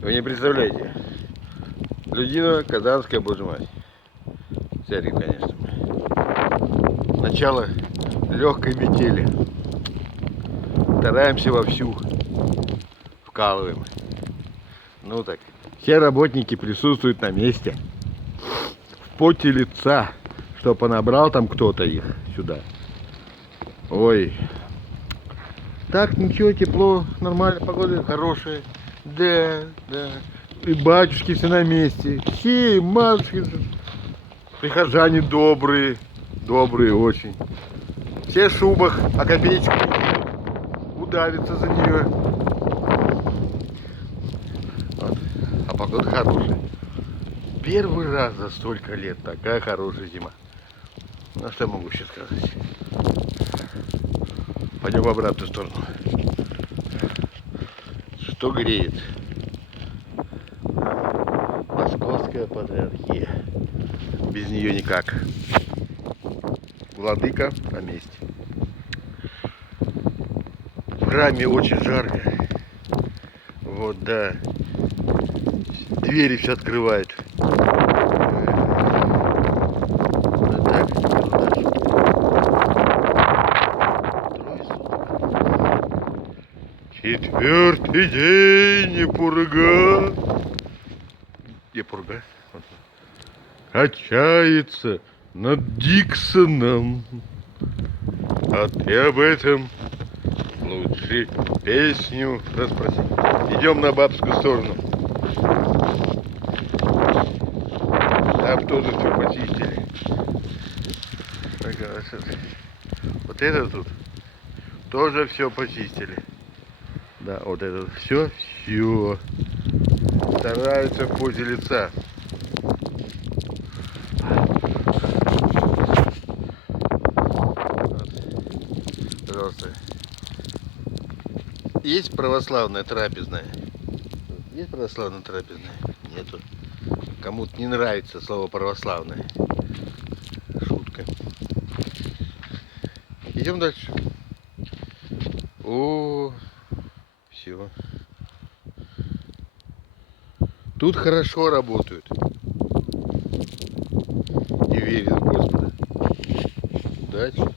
Вы не представляете. Людина Казанская, боже мой. Церковь, конечно. Начало легкой метели. Стараемся вовсю. Вкалываем. Ну так. Все работники присутствуют на месте. В поте лица. Что понабрал там кто-то их сюда. Ой. Так, ничего, тепло, нормально, погода хорошая. Да, да. И батюшки все на месте. Все, и матушки. Прихожане добрые. Добрые очень. Все в шубах, а копеечку удавится за нее. Вот. А погода хорошая. Первый раз за столько лет такая хорошая зима. Ну что я могу еще сказать? Пойдем в обратную сторону. Что греет? Московская патриархия. Без нее никак. Владыка на месте. В храме очень жарко. Вот, да. Двери все открывают. Четвертый день Епурга. Епурга качается над Диксоном. А ты об этом лучше песню расспроси. Идем на бабскую сторону. Там тоже все почистили. Вот это тут тоже все почистили. Да, вот это все. Стараются в поте лица. Пожалуйста. Есть православная трапезная? Есть православная трапезная? Нету. Кому-то не нравится слово православное. Шутка. Идем дальше. О, все. Тут хорошо работают. И верят в Господа. Дальше.